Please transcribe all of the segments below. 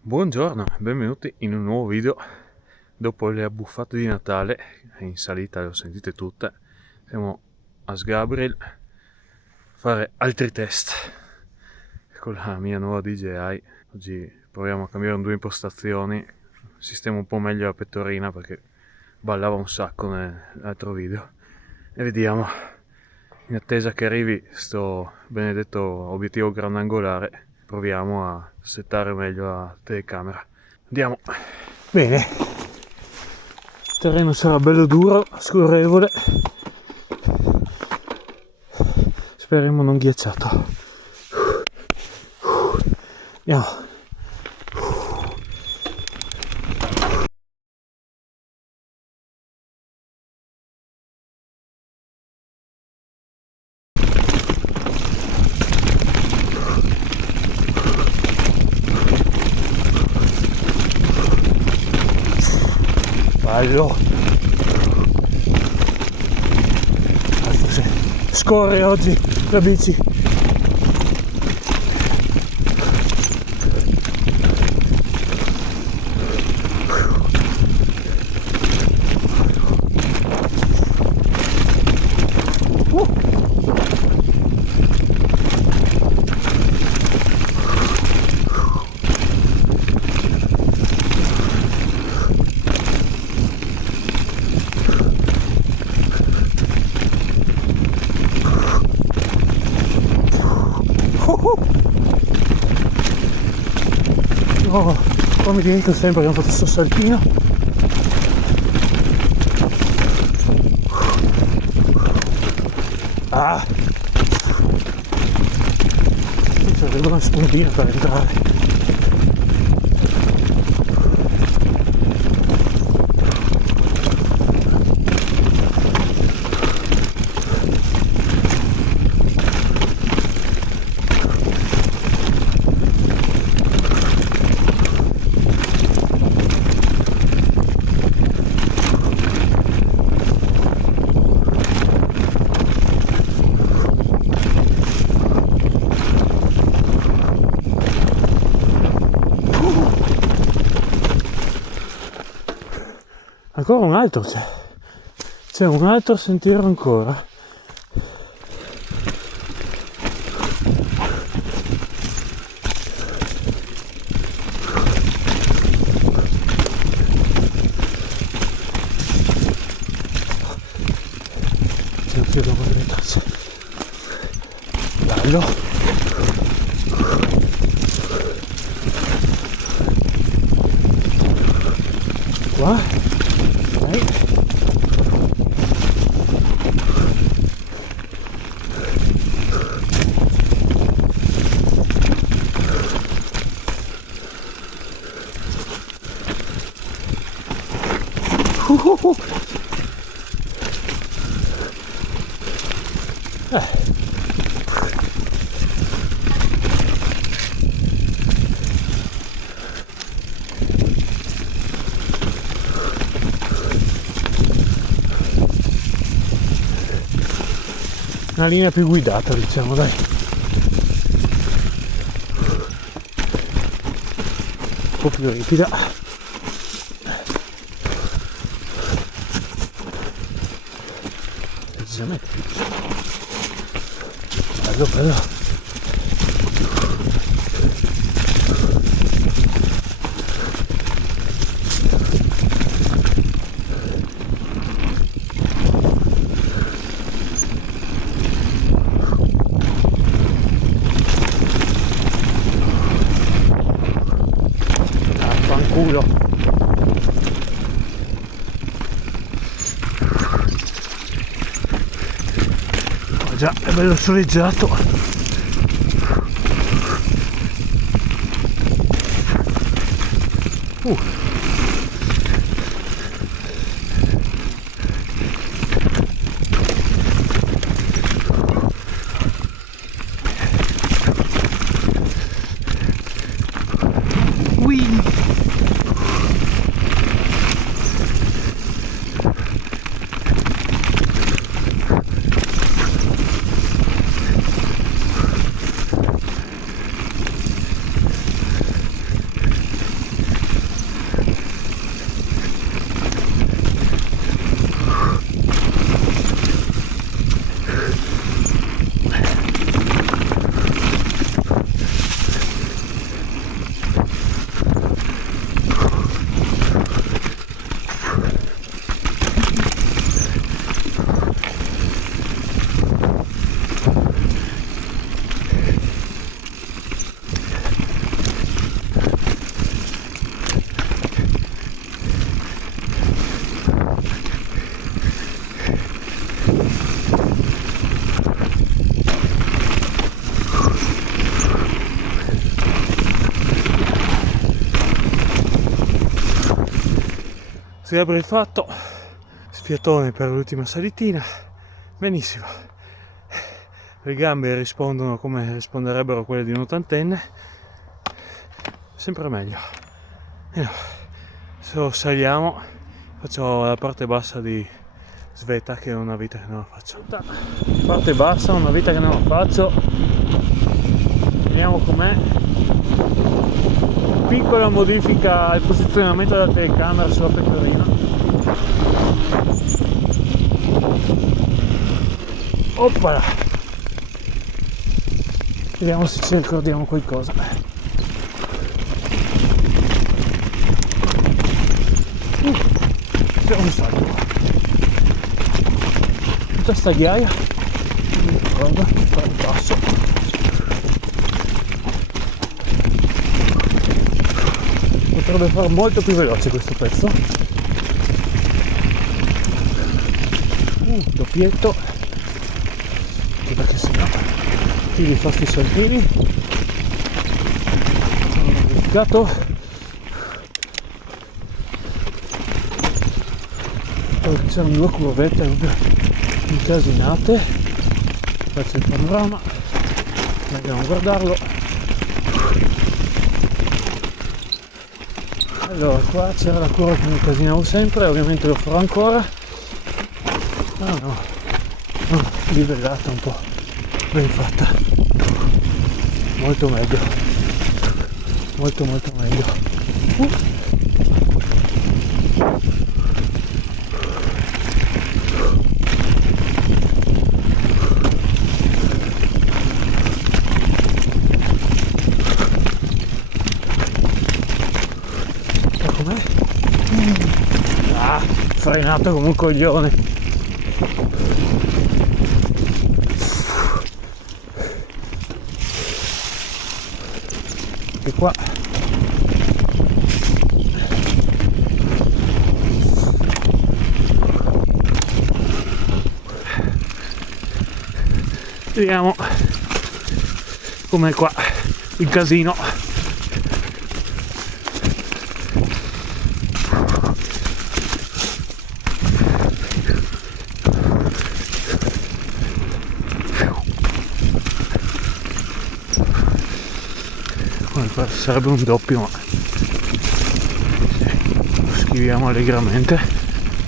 Buongiorno, benvenuti in un nuovo video. Dopo le abbuffate di Natale, in salita le ho sentite tutte, siamo a Sgabriel a fare altri test con la mia nuova DJI. Oggi proviamo a cambiare due impostazioni, sistemo un po' meglio la pettorina perché ballava un sacco nell'altro video, e vediamo, in attesa che arrivi sto benedetto obiettivo grandangolare, proviamo a settare meglio la telecamera. Andiamo. Bene, il terreno sarà bello duro, scorrevole, speriamo non ghiacciato. Andiamo. Bello. Scorre oggi la bici. Oh, poi mi dimentico sempre che abbiamo fatto questo saltino. Ah! Ci avevo una spuntina per entrare. Ancora un altro c'è un altro sentiero ancora. C'è un filo di tracce. Bello. Qua. Una linea più guidata, diciamo, dai. Un po' più ripida. Decisamente. Bello, bello. Culo. Oh già, è bello soleggiato. Gabriel fatto, sfiatone per l'ultima salitina, benissimo, le gambe rispondono come risponderebbero quelle di un ottantenne, sempre meglio. Se saliamo faccio la parte bassa di Sveta, che è una vita che non la faccio. Parte bassa, una vita che non la faccio, vediamo com'è. Piccola modifica al posizionamento della telecamera sulla pettorina. Oppala! Vediamo se ci ricordiamo qualcosa. C'è un salto. Tutta sta ghiaia. Non mi ricordo, fare il passo. Potrebbe fare molto più veloce questo pezzo. Doppietto, anche perché sennò tiri fa sti saltini. Sono modificato. Poi c'erano due curvette incasinate. Faccio il panorama, andiamo a guardarlo. Allora, qua c'era la curva che mi incasinavo sempre, ovviamente lo farò ancora. No, livellata un po', ben fatta, molto meglio, molto meglio. Com'è? Frenato come un coglione. E qua vediamo com'è qua il casino. Sarebbe un doppio, ma lo schiviamo allegramente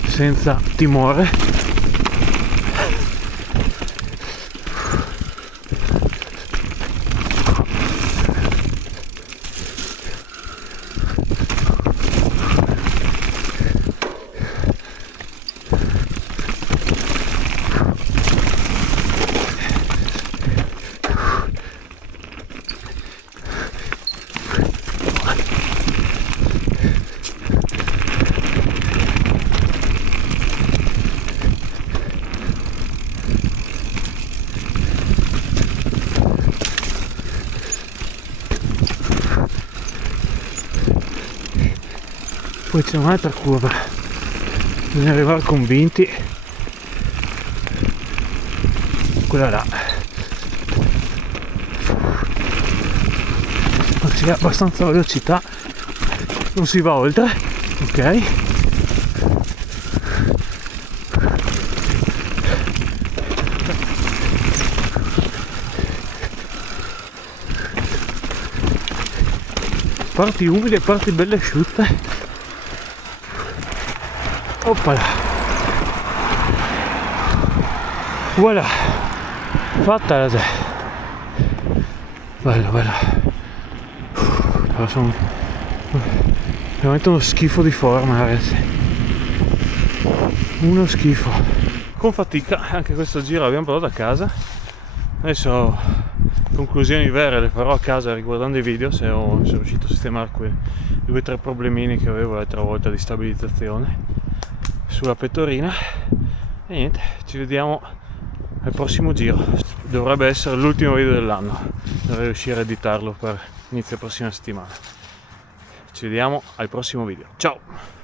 senza timore. Poi c'è un'altra curva, bisogna arrivare convinti, quella là, ma si ha abbastanza velocità, non si va oltre, ok? Parti umide, parti belle asciutte. Oppala, voilà, fatta la te, bello. Però sono veramente uno schifo di forma, ragazzi, uno schifo. Con fatica anche questo giro l'abbiamo portato a casa. Adesso conclusioni vere le farò a casa riguardando i video, se sono riuscito a sistemare quei 2 o 3 problemini che avevo l'altra volta di stabilizzazione sulla pettorina. E niente, ci vediamo al prossimo giro. Dovrebbe essere l'ultimo video dell'anno, dovrei riuscire a editarlo per inizio prossima settimana. Ci vediamo al prossimo video, ciao!